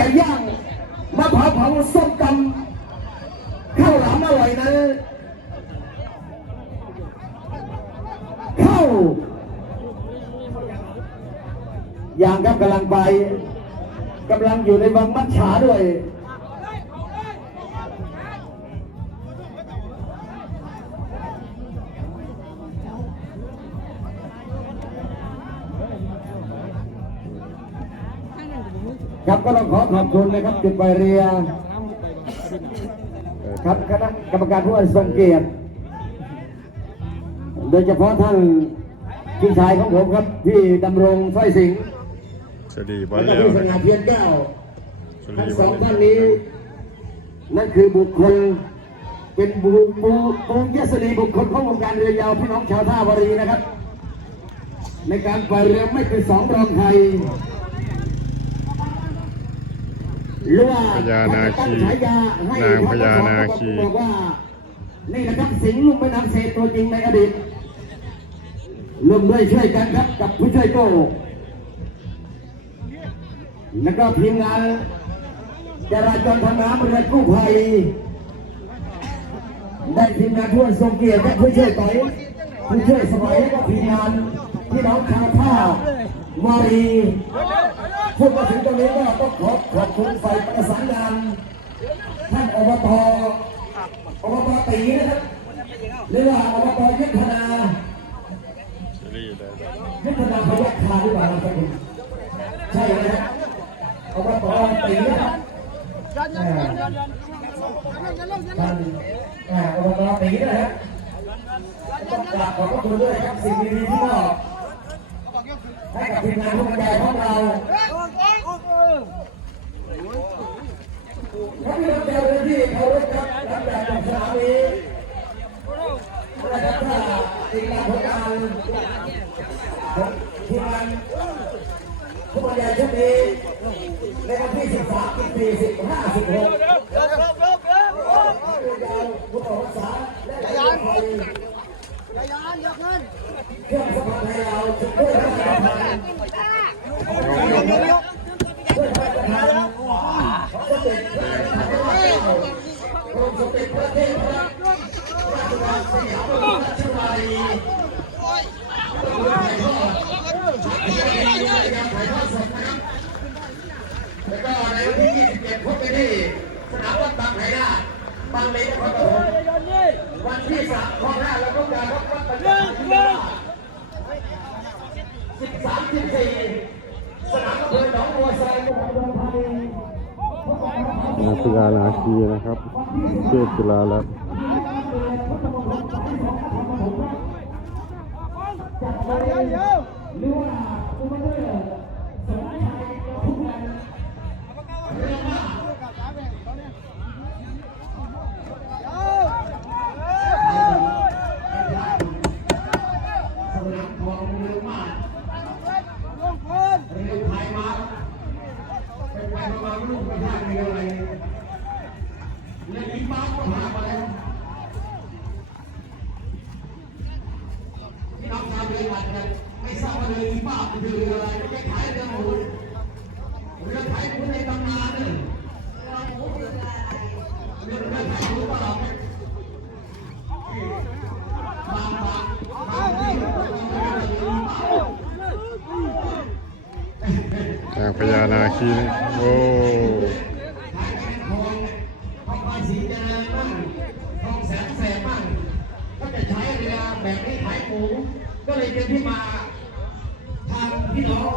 ก่ย่างมะพร้าวเผาส้มตำข้าวหลามอร่อยนั้นข้าวอย่างครับกำลังไปกำลังอยู่ในวังมัจฉาด้วย ครับก็ต้องขอขอบคุณนะครับจุดไปเรีย ครับคณะกรรมการผู้อันทรงเกียรติ โดยเฉพาะท่านพี่ชายของผมครับพี่ดำรงสร้อยสิงห์สวัสดีบอและลก็เร็วพี่สนะคง่ารับเพียรแก้วสวัสทั้งดีสบอองลท่านนี้นั่นคือบุคคล เป็นบุบุปุญยสรีบุคคลของวงการเรือยาวพี่น้องชาวท่าวารีนะครับ ในการปล่อยเรือไม่เป็นสองรองใคร หรือว่าพญานาคีนางพญานาคีบอกว่านี่นะครับสิงห์ลุ่มแม่น้ำเซตัวจริงในอดีตร่วมด้วยช่วยกันครับกับผู้ช่วยโก้แล้วก็ทีมงานจราจรทางน้ำเรือกู้ภัยได้ทีมงานทั่วทรงเกียรติและผู้ช่วยต่อยผู้ช่วยสมัยและก็ทีมงานพี่น้องชาวท่า วารีพูดมาถึงตรงนี้ก็ต้องขอขอบคุณฝ่ายประสานงานท่านอบตอบตตีนะครับหรือว่าอบตยุทธนายุทธนาพยัคฆาหรือเปล่าครับคุณใช่ไหมครับอบตตีนะครับอ่าท่านอ่าอบตตีนะครับต้องกราบขอบพระคุณด้วยครับสิ่งดีๆที่มอบ ให้กับทีมงานทุกคนใหญ่ของเราครับพี่น้องเจ้าหน้าที่เขารพครับหลังจากจบสนามนี้นะครับถ้าทีมงานผลงานทีมงานทุกคนใหญ่ชุดนี้ในวันที่ 13 14 15 16ผู้ยาวผู้ต่อรักษาและยาวไทยจักรยานยกขึ้น เครื่องสำอางให้เราช่วยพระราชทานช่วยพระราชทานของสมเด็จพระราชทานพระเจ้ากรมสมเด็จพระเทพรัตนราชสุดาสยามราชมารีถ่ายทอดถ่ายทอดสดนะครับแล้วก็ในวันที่27พบกันที่สนามวัดบางไผ่นาบางเลนนครปฐม วันที่สามข้อห้าเราต้องการรับวัดประจำที่ว่าสิบสามสิบสี่สนามอำเภอหนองบัวไซจังหวัดอุดรธานีนางพญานาคีนะครับเทพจุฬาแลักษณ์ สนามทองเร็วมาก ลงพื้น เร็วไทยมาเป็นไปประมาณลูกไม่ได้เร็วอะไรเล่ น้องชาวเรือวัดกันไม่ทราบว่าเรืออีบ้าคือเรืออะไรไม่ใช่ขายเรือหมูเรือไทยคุณในตำนานเนี่ยเรือเรืออะไรเรือเรือไทยหมูเปล่าบางบางบางที่เรางพญานาคีนี่โอ้ แบบนี้ขายหมูก็เลยเป็นที่มาทางพี่น้อง